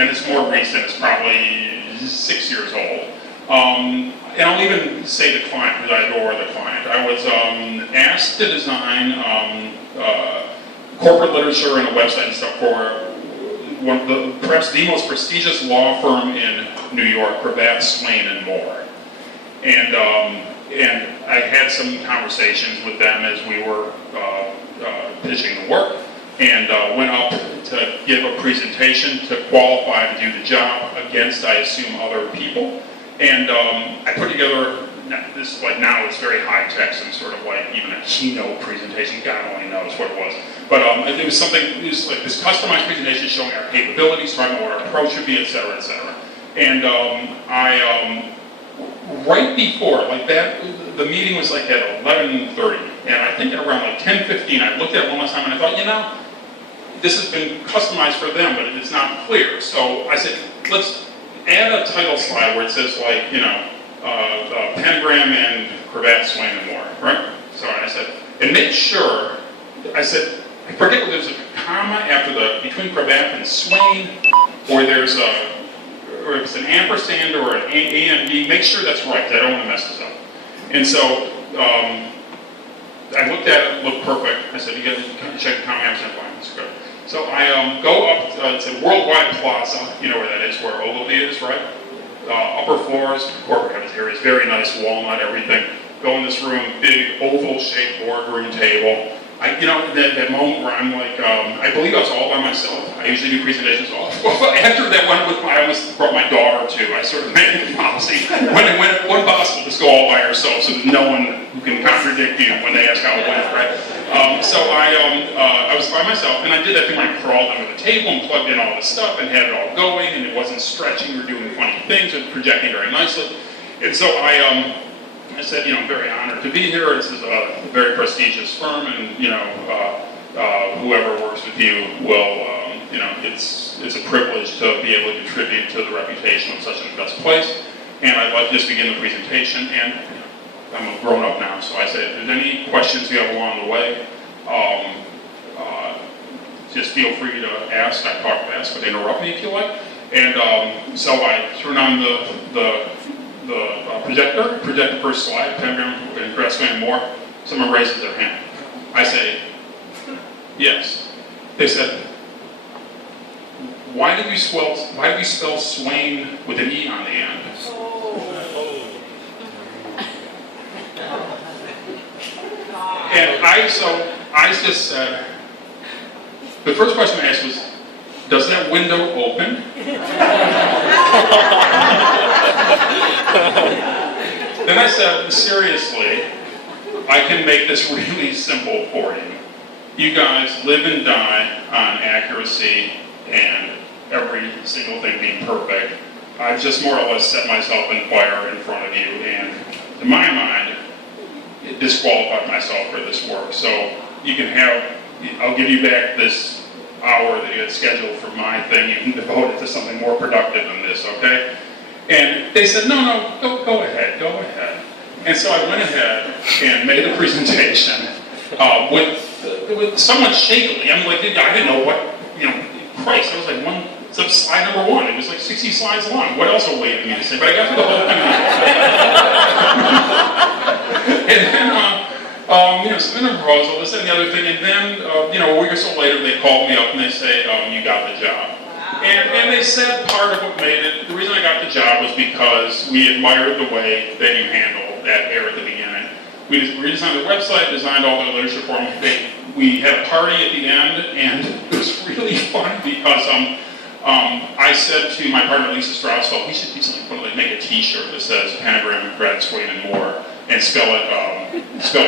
and it's more recent, it's probably 6 years old. And I'll even say the client, because I adore the client. I was asked to design corporate literature and a website and stuff for perhaps the most prestigious law firm in New York, Refusés, Salon, and more. And I had some conversations with them as we were pitching the work, and went up to give a presentation to qualify to do the job against, I assume, other people. And I put together, this like now it's very high tech, some sort of like even a keynote presentation, God only knows what it was. But it was something, it was like this customized presentation showing our capabilities, talking about what our approach should be, et cetera, et cetera. And right before, like that, the meeting was like at 11:30, and I think at around like 10:15, I looked at it one last time and I thought, you know, this has been customized for them, but it's not clear. So I said, let's add a title slide where it says like, you know, pentagram and cravat swing and more, right? So I said, and make sure, I said, I forget whether there's a comma after between cravat and swing, or there's or if it's an ampersand or an A and B, make sure that's right, because I don't want to mess this up. And so, I looked at it, looked perfect. I said, you got to check the comma, ampersand, line, that's good. So I go up to Worldwide Plaza, you know where that is, where Ogilvy is, right? Upper floors, corporate cafeteria, very nice, walnut, everything. Go in this room, big oval-shaped boardroom table. You know, that moment where I'm like, I believe I was all by myself. I usually do presentations all. Well, after that one, I almost brought my daughter too. I sort of made a policy when possible, just go all by yourself, so there's no one who can contradict you when they ask how it went, right? So I was by myself, and I did that thing where I crawled under the table and plugged in all the stuff and had it all going, and it wasn't stretching or doing funny things and projecting very nicely. And so I said, you know, I'm very honored to be here. This is a very prestigious firm, and you know, whoever works with you will, you know, it's a privilege to be able to contribute to the reputation of such an best place. And I'd like to just begin the presentation. And I'm a grown up now, so I said, if there's any questions you have along the way, just feel free to ask. I talk fast, but interrupt me if you like. And so I turn on the projector, project the first slide, pentagram, and cravat swing and more. Someone raises their hand. I say, yes. They said, why did you spell Swain with an E on the end? And I just said, the first question I asked was, does that window open? Then I said, seriously, I can make this really simple for you. You guys live and die on accuracy and every single thing being perfect. I've just more or less set myself in fire in front of you, and in my mind, disqualified myself for this work. So you can have, I'll give you back this hour that you had scheduled for my thing. You can devote it to something more productive than this, okay? And they said, no, go ahead. And so I went ahead and made the presentation with somewhat shakily. I'm like, I didn't know what, you know, Christ, I was like slide number one. It was like 60 slides long. What else awaited me to say? But I got through the whole thing. And then, you know, submit a proposal, this and the other thing, and then, you know, a week or so later, they called me up and they say, you got the job. And they said part of what made it, the reason I got the job was because we admired the way that you handled that error at the beginning. We redesigned the website, designed all the literature for them. We had a party at the end, and it was really fun because I said to my partner Lisa Straussfeld, we should do something fun, like make a T-shirt that says pentagram, cravat swing, and more, and spell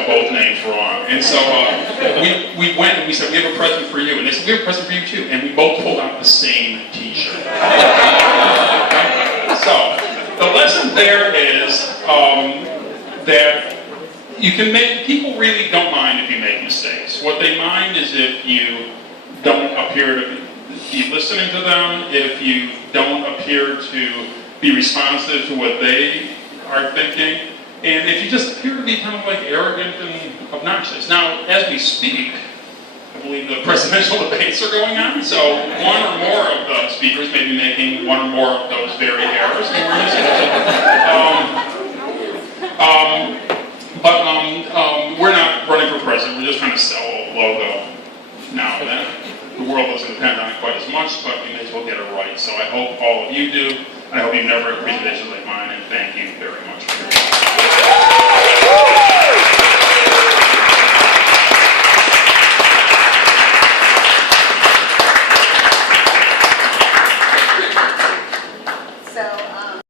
both names wrong. And so we went and we said, we have a present for you. And they said, we have a present for you too. And we both pulled out the same T-shirt. So the lesson there is that you can people really don't mind if you make mistakes. What they mind is if you don't appear to be listening to them, if you don't appear to be responsive to what they are thinking, and if you just appear to be kind of like arrogant and obnoxious. Now, as we speak, I believe the presidential debates are going on, so one or more of the speakers may be making one or more of those very errors, and we're just we're not running for president, we're just trying to sell a logo now. That the world doesn't depend on it quite as much, but we may as well get it right. So I hope all of you do, and I hope you never have presentations like mine, and thank you very much for your